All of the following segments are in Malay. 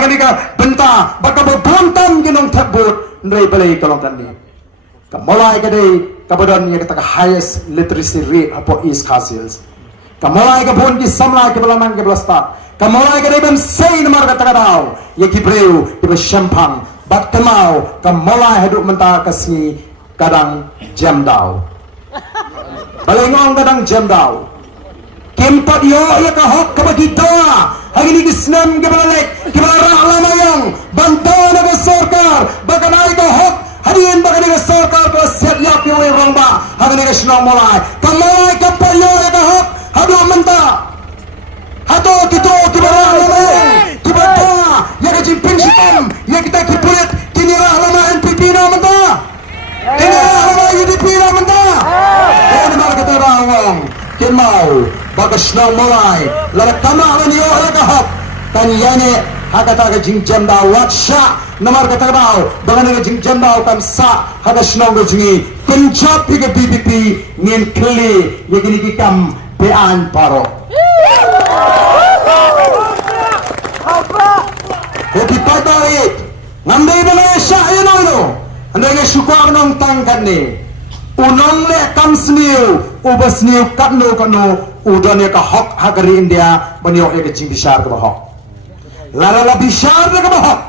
bagani ka benta baka bontam ginong tabut ndai balai kalong kan ni kamolai ka dei kabadan ya kata highest literacy rate apo East Coast Hills kamolai ka bon ki samla ke balaman ke blasta kamolai ka dei ban sei namar kata kadau ya ki breu ki shampang bat kamau kamolai haduk menta kasni kadang jam dau balengong kadang jam dau kempat yo ya ka hok ka bagi doa hari ni kisnam ke balek ke barala mayang bantana ke sarkar bakanai ka hok hadirin bagani ke sarkar ko siap yo rongba hari ni kisnam mulai kamai kempat yo ya ka hok hadu menta hado kito ke barala mayang ke bantana ya ka jimpin sitam ya kita kipulit kini rahama NPP na menta kini rahama UDP na menta ini mar kata rawang kemau bagas nang mulai lara kama niyo ka hop tanyane hakata ka jingjam da waksha namar kata daw bagan ka jingjam da kan sa hagas nang jingi kunjap ke BBP ngin kli yegini kikam bean paro kopi patay ngamday Malaysia yun ano anday nga syukwa nang tangkan ni unang le kam sniu ubas sniu katno udon ya ka hok hagari India banyo ya ke jing bishar ka hok la bishar ka hok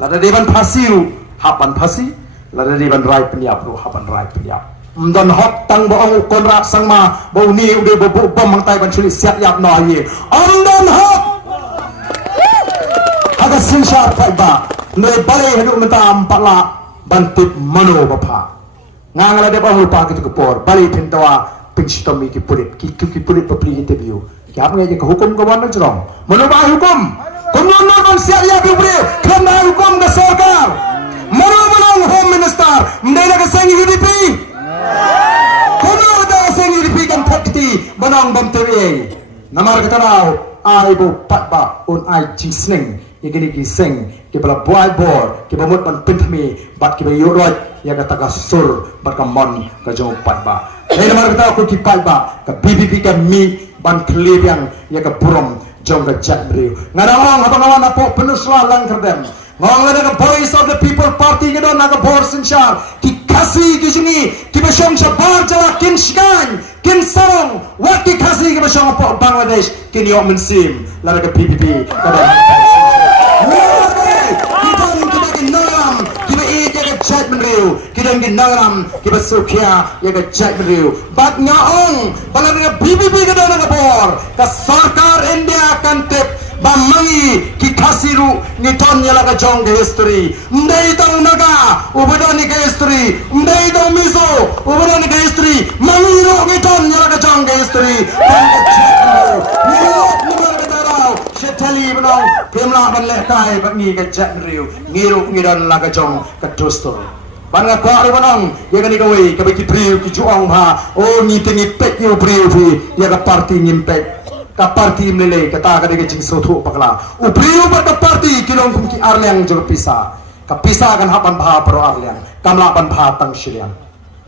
la deban phasiu hapan phasi la deban rai penyap ru hapan rai penyap mdon hok tang boong konra sangma bau ni ude bobu bom mangtai ban chuli siap yap no ye amdon hok haga sinshar paiba ne balai hadu menta ampala bantip mano bapa ngangala de bahul pa kitu kepor bali pintawa pingsitomi ki pulit papri interview kya apne je hukum ko wan jrong mano ba hukum kumno kon siap ya bi bre khana hukum ka sarkar mano balong home minister mdela ka seng UDP kumno da seng UDP kan thakti banong bamtewe namar kataraw ai bo patba on ai jisning yegini ki seng ki bala boy bor ki bamut pan pinthmi bat ki bayorot ya kata ka sur bat ka mon ka jong patba ai namar kata ko ki patba ka BBP ka mi ban klib yang ya ka burom jong ka jatri ngarang abang apo penuswa lang kerdem ngong la ka voice of the people party ngidon na ka bor sinchar ki kasi ki sini ki besong sa bar jala kin shkan kin sarong wat ki kasi ki besong po Bangladesh kin yo mensim la ka PPP kada kita ingin nagram kita sukia ya ke cek beliau bat ngaong balang dengan BBP kita nak bor ke sarkar India akan tip bamangi ki khasiru ngiton yala ka jong ke history ndai tong naga ubadani ke history ndai tong miso ubadani ke history mangiru ngiton yala ka jong ke history Shetali benong pemla ban lekai bangi ke cek beliau ngiru ngidan la ka jong ke dostor banga ko aro banong ya kan ikawi ka baki priu ki juang ha oh ni tingi pek yo priu fi ya ka party nyimpek ka party mlele kata ka de jing sothu pakla u priu ba ka party kilong kum ki arleng jol pisa ka pisa kan hapan bha pro arleng kamla pan bha tang shirian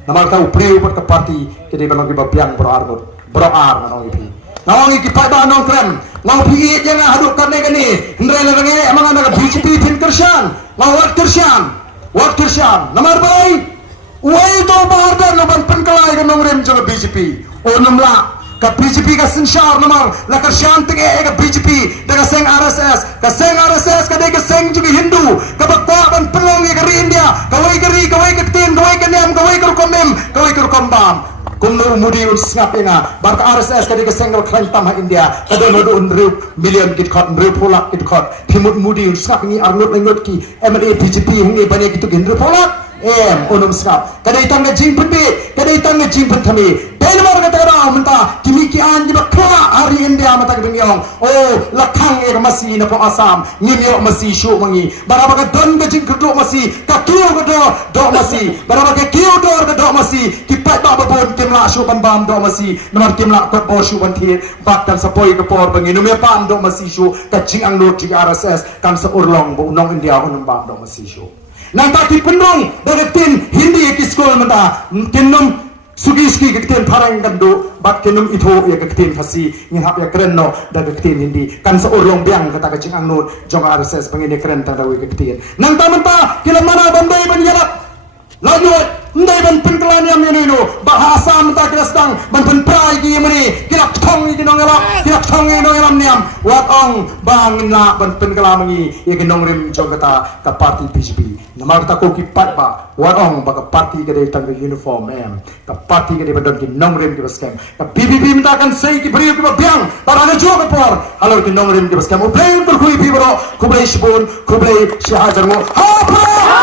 namar ka u priu ba ka party ke de banong ki ba piang pro ar manong ipi nawang ki pa ba nong krem ngau pi ye nga hadu kan ne kani ndre le nge amang na BJP tin kershan ngau wat kershan namar bai wai to bahar dan loban penkalai ka nong rem jong BJP o namla ka BJP ka sinshar namar la kershan tege ka BJP daga seng RSS ka de ka seng juga Hindu ka bakwa ban pelong ka ri India ka wai ka tin ka wai ka nem ka wai ka komem ka wai ka kombam kumno umudi un snapinga bar ka RSS ka de ka seng ka klantam ha India ka do no un million kit khot pulak kit khot thimut mudi un snapingi arnot ki MLA BJP hungi bane kitu gendro pulak onum snap ka de tang ka jing thami Pelmar kata orang mentah kimiki anji bakla hari India mata kebengyong oh lakhang ek masih na po Assam ngimyo masih show mangi baraba ka don bejing kedo masih ka kiyo kedo do masih baraba ka kiyo do masih kipat ba bon kimla show ban bam do masih namar kimla ko bo show ban thi bakkan sapoi ke por bangi nume pam do masih show ka jing ang no ti RSS kan sa urlong bo nong India unum bam do masih show nang taki pendong dari tin Hindi ki school mata kinum Sugi ketin parang kandu bat kenum itu ya ketin fasi ngihap ya keren no da ketin hindi kan seorang biang kata kecing angnut jong RSS pengini keren tanda wi ketin nang tamenta kila mana bandai banyarat lalu ndai ban penkelan yang ini no bahasa menta kila sedang ban penprai gi meni kila thong gi nong elap kila thong gi nong elam niam wat ong bang na ban penkelan mengi ya nong rim jong kata ka parti PGP namar ta ko ki pat ba wat ong ba ka parti ke dei tang uniform em ka parti ke dei badon ki nong rim ki baskem ka PBB minta kan sei ki brio ki biang barana jo ka por halor ki nong rim ki baskem o play tur kui pibro kublai shibun kublai shahajar mo ha